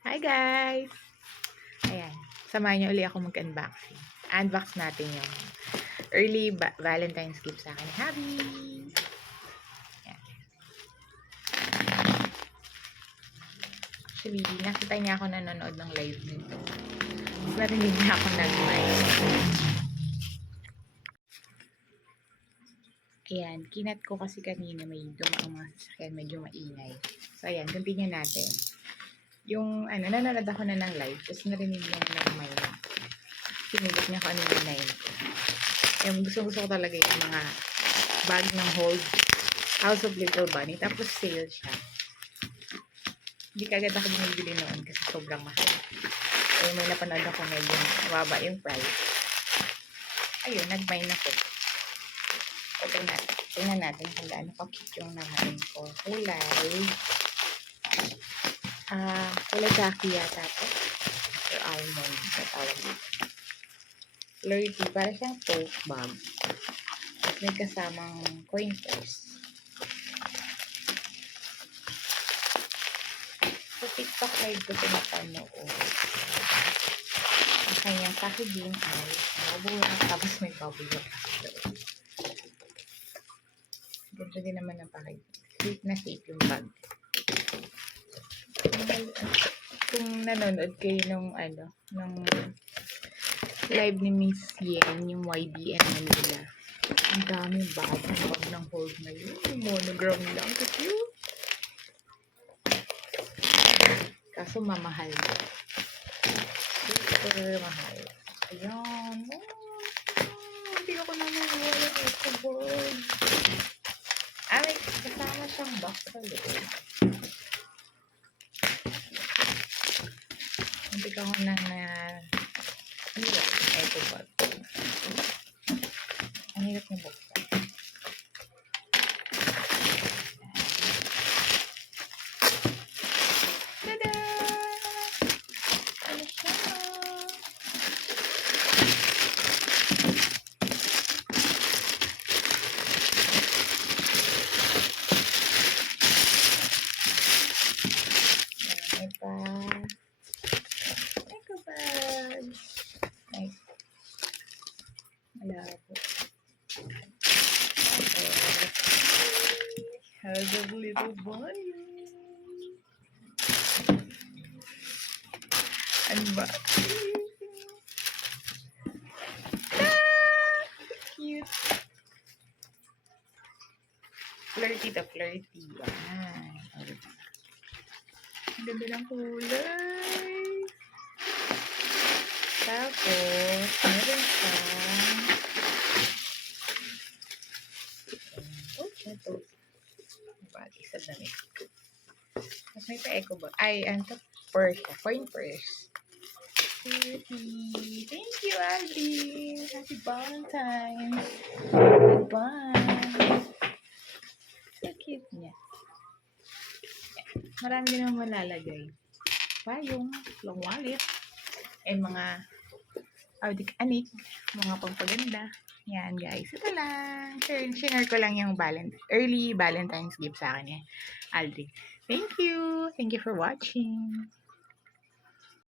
Hi guys! Ayan, samahan niyo ulit ako mag-unboxing. Unbox natin yung early Valentine's gift sa akin ni Habi. Ayan. Actually, nakita niya ako nanonood ng live nito. Narinig niya ako nag-mic. Ayan, kinat ko kasi kanina may dumaang mga sasakyan, medyo maingay. So ayan, continue natin. Yung nanonood ako na ng live, tapos narinig niya nag-mic. Sinigot niya kung ano yung line ko. Yung gusto ko talaga yung mga bag ng House of Little Bunny. Tapos sale siya. Hindi kagad ako binibili noon kasi sobrang mahal. Ay may napanood ako medyo mababa yung price. Ayun, nag-buy na ko. Tingnan natin kung gaano ka-cute yung namain ko. Kulay kaki yata ito. Or almond na tawag dito. Flirty. Para siyang tote bag. At may kasamang coin purse. Sa TikTok live ko pinapanood. Ang kanyang packaging ay mabura. Tapos may bubble wrap. Ganda din naman ang packaging. Safe na safe yung bag. Kung nanonood kayo nung live ni Miss Yen, yung YBN Manila. Ang daming bag ng hold na yun. Yung monogram lang. Kasi kaso mamahal na. Super mahal. Ayan. Hindi ako nangyayari yung eco board. May kasama siyang box sa loob. Hindi ka ako nang hirap yung eco board. Ang hirap yung box. Tada! Ano siya? Eco bag. Nice. Wala po. House of Little Bunny. Unboxing. Cute. Flirty to flirty. Yan. Ang ganda ng kulay. Tapos, meron siyang ito. Bagi sa damit ko. Tapos may pa-eco ba? Purse. Coin purse. Pretty. Thank you, Alvin. Happy Valentine's. Bye. So cute niya. Marami din naman malalagay. Payong, long wallet, and mga anik, mga pampaganda. Yan guys. Ito lang. Share ko lang yung early Valentine's gift sa akin eh. Aldrin. Thank you. Thank you for watching.